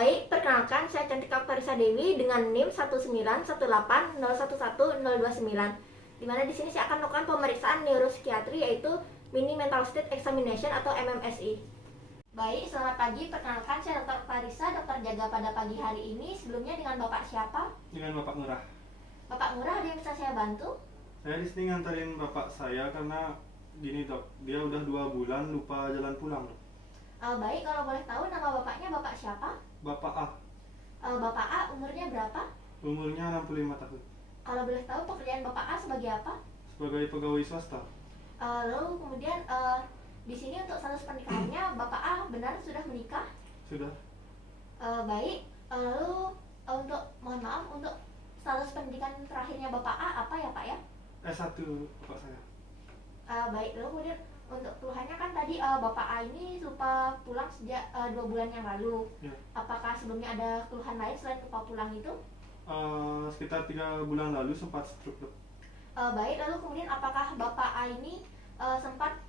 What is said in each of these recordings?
Baik, perkenalkan saya Cantika Oktarisa Dewi dengan NIM 19180111029. Di mana di sini saya akan melakukan pemeriksaan neuropsikiatri yaitu Mini Mental State Examination atau MMSI. Baik, selamat pagi. Perkenalkan saya Dr. Oktarisa, dokter jaga pada pagi hari ini. Sebelumnya dengan Bapak siapa? Dengan Bapak Ngurah. Bapak Ngurah, ada yang bisa saya bantu? Saya di sini nganterin bapak saya karena gini dok, dia udah 2 bulan lupa jalan pulang. Baik, kalau boleh tahu nama bapaknya Bapak siapa? Bapak A, Bapak A umurnya berapa? umurnya 65 tahun, Kalau boleh tahu pekerjaan Bapak A sebagai apa? sebagai pegawai swasta. Lalu kemudian di sini untuk status pernikahannya Bapak A benar sudah menikah? Sudah. Baik. Lalu untuk mohon maaf untuk status pendidikan terakhirnya Bapak A apa ya Pak ya? S1 bapak saya. Baik. Lalu kemudian untuk keluhannya kan tadi Bapak A ini lupa pulang sejak 2 bulan yang lalu. Ya. Apakah sebelumnya ada keluhan lain selain lupa pulang itu? Sekitar 3 bulan lalu sempat stroke dok. Baik. Lalu kemudian apakah Bapak A ini sempat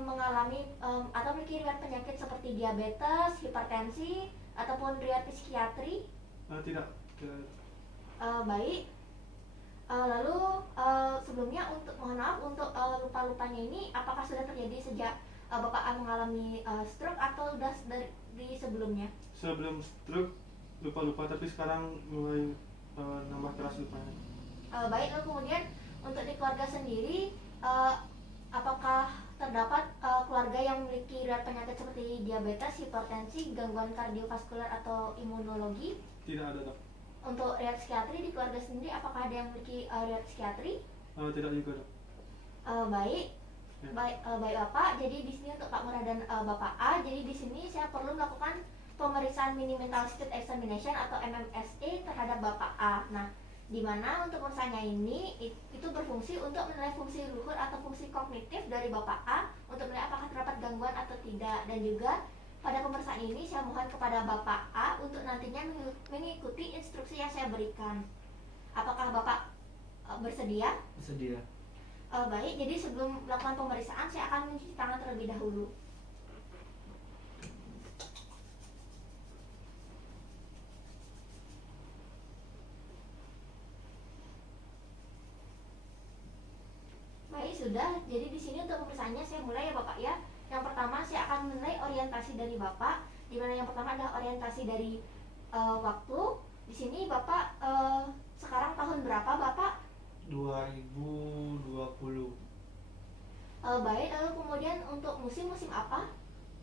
mengalami atau memiliki riwayat penyakit seperti diabetes, hipertensi, ataupun riwayat psikiatri? Tidak. Baik. Lalu sebelumnya untuk mohon maaf untuk lupa-lupanya ini apakah sudah terjadi sejak Bapak A mengalami stroke atau sudah dari sebelumnya? Sebelum stroke lupa-lupa, tapi sekarang mulai nambah keras lupanya. Baik. Lalu kemudian untuk di keluarga sendiri apakah terdapat keluarga yang memiliki riwayat penyakit seperti diabetes, hipertensi, gangguan kardiovaskular atau imunologi? Tidak ada dok. Untuk riwayat psikiatri di keluarga sendiri apakah ada yang memiliki riwayat psikiatri? Tidak juga dok. Baik. Ya. Baik Bapak. Jadi di sini untuk Pak Murah dan Bapak A, jadi di sini saya perlu melakukan pemeriksaan Mini Mental State Examination atau MMSE terhadap Bapak A. Nah, di mana untuk pemeriksaannya ini itu berfungsi untuk menilai fungsi luhur atau fungsi kognitif dari Bapak A untuk menilai apakah terdapat gangguan atau tidak, dan juga pada pemeriksaan ini saya mohon kepada Bapak A untuk nantinya mengikuti instruksi yang saya berikan. Apakah Bapak bersedia? Bersedia. Baik, jadi sebelum melakukan pemeriksaan saya akan mencuci tangan terlebih dahulu. Baik, sudah. Jadi di sini untuk pemeriksaannya saya mulai ya Bapak ya. Yang pertama saya akan menilai orientasi dari Bapak, di mana yang pertama adalah orientasi dari waktu. Di sini Bapak sekarang tahun berapa Bapak? 2020. Baik, lalu kemudian untuk musim apa?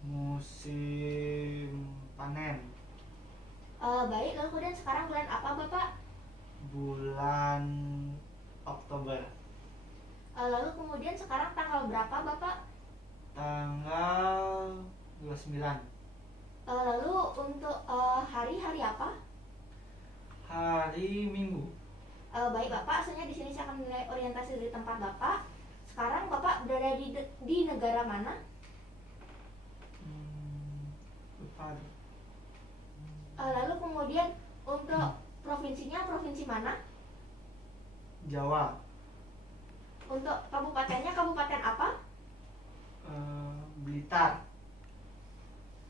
Musim panen. Baik, lalu kemudian sekarang bulan apa Bapak? Bulan Oktober. Lalu kemudian sekarang tanggal berapa Bapak? Tanggal 29. Lalu untuk hari apa? Hari Minggu. Baik Bapak, soalnya di sini saya akan menilai orientasi dari tempat Bapak. Sekarang Bapak berada di negara mana? Lupa. Lalu kemudian untuk provinsinya provinsi mana? Jawa. Untuk kabupatennya kabupaten apa? Blitar.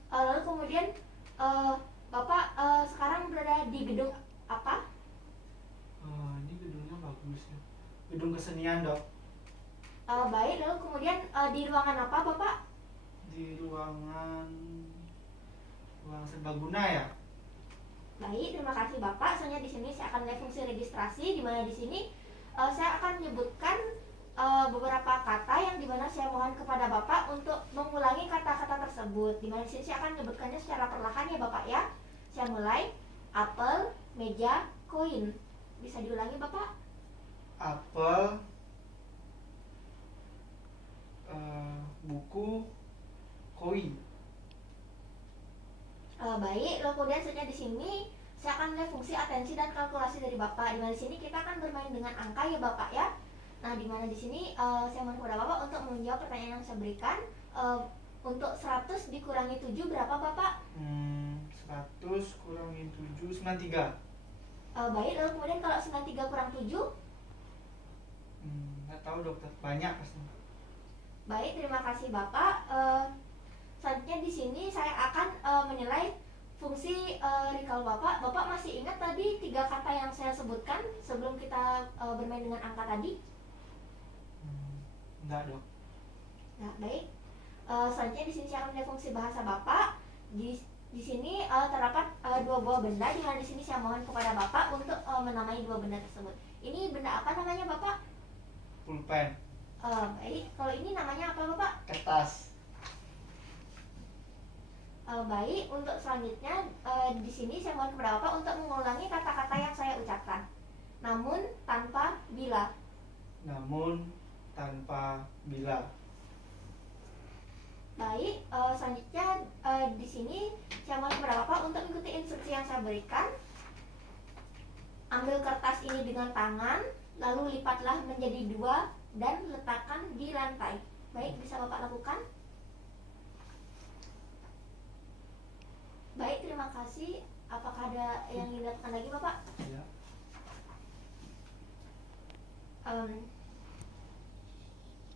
Lalu kemudian Bapak sekarang berada di gedung apa? Ini gedungnya bagus ya. Gedung kesenian dok. Baik, lalu kemudian di ruangan apa Bapak? Di ruang serbaguna ya. Baik, terima kasih Bapak. Soalnya di sini saya akan melihat fungsi registrasi, di mana di sini saya akan menyebutkan beberapa kata yang dimana saya mohon kepada Bapak untuk mengulangi kata-kata tersebut. Di mana di sini saya akan menyebutkannya secara perlahan ya Bapak ya. Saya mulai. Apel, meja, koin. Bisa diulangi Bapak? Apel, buku, koin. Baik, lalu kemudian selanjutnya di sini saya akan melihat fungsi atensi dan kalkulasi dari Bapak. Di mana di sini kita akan bermain dengan angka ya Bapak ya. Nah, di mana di sini saya mohon kepada Bapak untuk menjawab pertanyaan yang saya berikan. Untuk 100 dikurangi 7 berapa Bapak? 100 kurangi 7, 93. Baik, lalu kemudian kalau 93 kurang 7? Nggak tahu dokter, banyak pasti. Baik, terima kasih Bapak. Selanjutnya di sini saya akan menilai fungsi recall Bapak. Bapak masih ingat tadi 3 kata yang saya sebutkan sebelum kita bermain dengan angka tadi? Enggak dok. Nah, baik. Selanjutnya di sini saya akan melihat fungsi bahasa Bapak. Di sini terdapat 2 buah benda, di mana di sini saya mohon kepada Bapak untuk menamai 2 benda tersebut. Ini benda apa namanya Bapak? Pulpen. Baik. Kalau ini namanya apa Bapak? Kertas. Baik, untuk selanjutnya di sini saya mohon kepada Bapak untuk mengulangi kata-kata yang saya ucapkan. Namun tanpa bila. Namun tanpa bila. Baik, selanjutnya di sini saya mohon kepada Bapak untuk mengikuti instruksi yang saya berikan. Ambil kertas ini dengan tangan, lalu lipatlah menjadi 2 dan letakkan di lantai. Baik, bisa Bapak lakukan? Baik, terima kasih. Apakah ada yang ingin dilakukan lagi Bapak? Ya.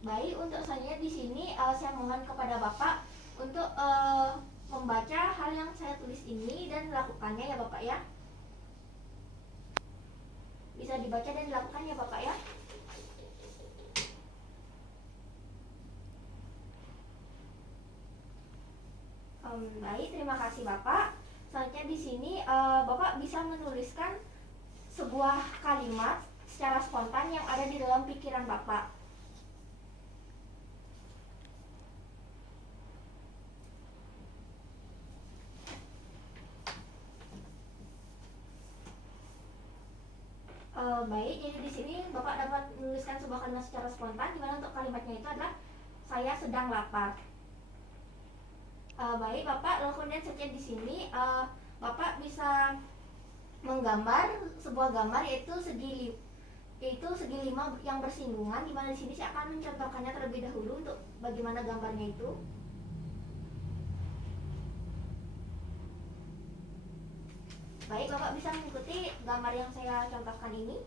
Baik, untuk selanjutnya di sini saya mohon kepada Bapak untuk membaca hal yang saya tulis ini dan melakukannya ya Bapak ya. Bisa dibaca dan dilakukan ya Bapak ya. Baik, terima kasih Bapak. Selanjutnya di sini Bapak bisa menuliskan sebuah kalimat secara spontan yang ada di dalam pikiran Bapak. Baik, jadi di sini Bapak dapat menuliskan sebuah kalimat secara spontan, di mana untuk kalimatnya itu adalah saya sedang lapar. Baik Bapak, lalu kemudian selanjutnya di sini Bapak bisa menggambar sebuah gambar yaitu segi 5 yang bersinggungan, di mana di sini saya akan mencontohkannya terlebih dahulu untuk bagaimana gambarnya itu. Baik, Bapak bisa mengikuti gambar yang saya contohkan ini.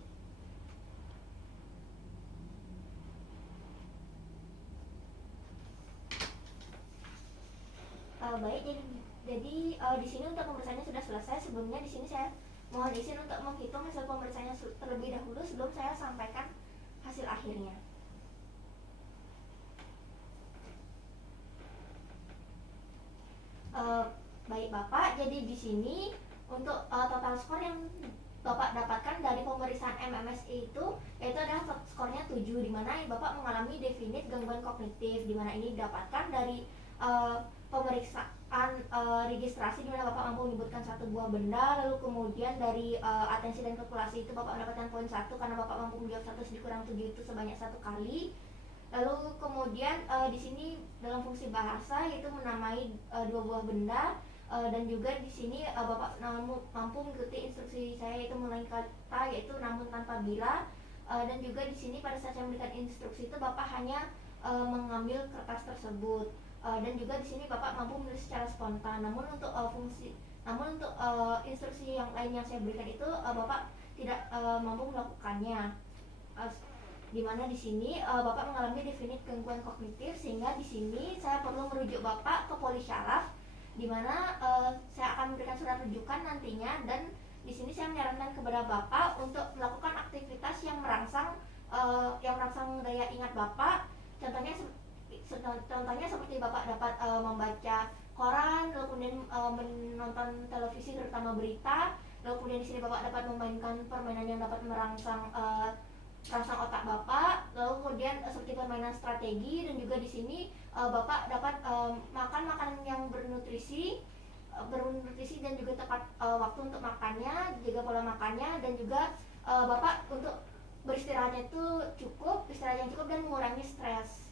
Baik, jadi di sini untuk pemeriksaannya sudah selesai. Sebelumnya di sini saya mohon izin untuk menghitung hasil pemeriksaannya terlebih dahulu sebelum saya sampaikan hasil akhirnya. Baik Bapak, jadi di sini untuk total skor yang Bapak dapatkan dari pemeriksaan MMSE itu yaitu adalah skornya 7, di mana Bapak mengalami definit gangguan kognitif, di mana ini didapatkan dari pemeriksaan registrasi, di mana Bapak mampu menyebutkan 1 buah benda, lalu kemudian dari atensi dan kalkulasi itu Bapak mendapatkan poin 1 karena Bapak mampu menjawab 1 dikurang 7 itu sebanyak 1 kali. Lalu kemudian di sini dalam fungsi bahasa yaitu menamai 2 buah benda, dan juga di sini Bapak mampu mengikuti instruksi saya yaitu mengulangi kata yaitu namun tanpa bila, dan juga di sini pada saat saya memberikan instruksi itu Bapak hanya mengambil kertas tersebut, dan juga di sini Bapak mampu menulis secara spontan. Namun untuk instruksi yang lain yang saya berikan itu Bapak tidak mampu melakukannya, di mana di sini Bapak mengalami definit gangguan kognitif, sehingga di sini saya perlu merujuk Bapak ke polisyaraf, di mana saya akan memberikan surat rujukan nantinya, dan di sini saya menyarankan kepada Bapak untuk melakukan aktivitas yang merangsang daya ingat Bapak. Contohnya seperti Bapak dapat membaca koran, lalu kemudian menonton televisi terutama berita, lalu kemudian di sini Bapak dapat memainkan permainan yang dapat merangsang otak Bapak, lalu kemudian seperti permainan strategi, dan juga di sini Bapak dapat makan makanan yang bernutrisi dan juga tepat waktu untuk makannya, jaga pola makannya, dan juga Bapak untuk beristirahatnya itu istirahat yang cukup dan mengurangi stres.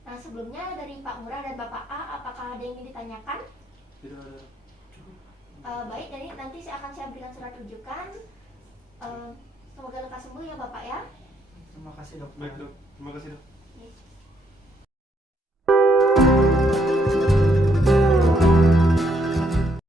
Nah, sebelumnya dari Pak Ngurah dan Bapak A, apakah ada yang ingin ditanyakan? Tidak ada. Baik, jadi nanti saya berikan surat rujukan. Semoga lekas sembuh ya Bapak ya. Terima kasih dokter. Baik dok, terima kasih dok. Baik.